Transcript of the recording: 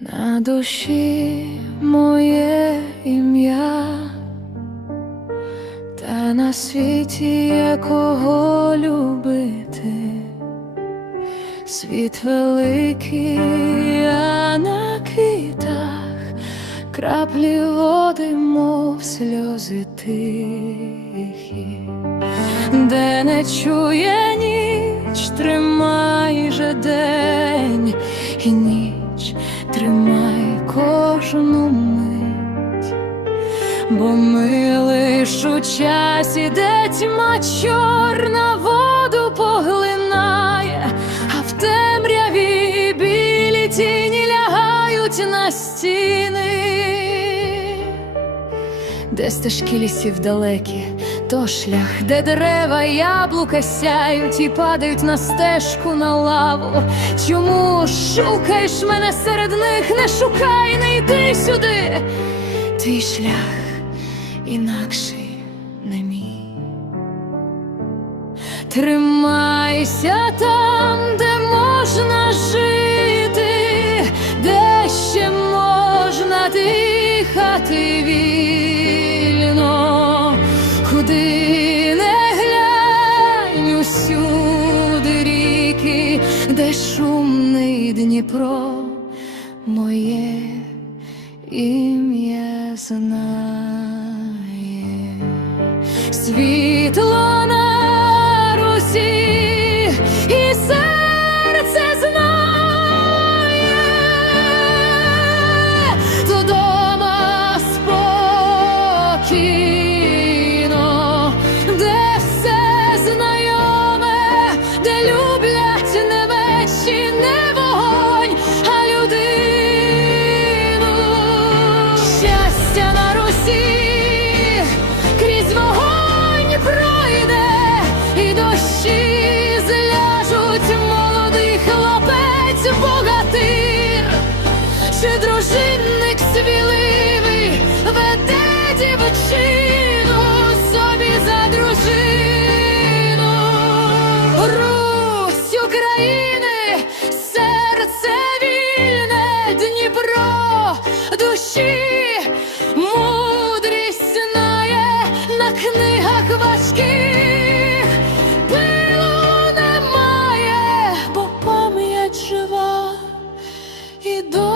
на душі моє ім'я, та на світі є кого любити, світ великий, а на квітах краплі води, мов сльози тихі, де не чує ніч, тримай же день і ніч тримай кожну мить, бо ми лиш у часі, де тьма чорна воду поглинає, а в темряві білі тіні лягають на стіни. Де стежки лісів далекі, то шлях, де дерева, яблука сяють і падають на стежку на лаву. Чому шукаєш мене серед них? Не шукай, не йди сюди. Твій шлях інакший не мій. Тримайся там, де шумний Дніпро моє ім'я знає світло. Domas pocis Чи дружинник свіливий веде дівчину собі за дружину, Русь України, серце вільне Дніпро душі, мудрість знає на книгах важких, пилу немає, бо пам'ять жива і до.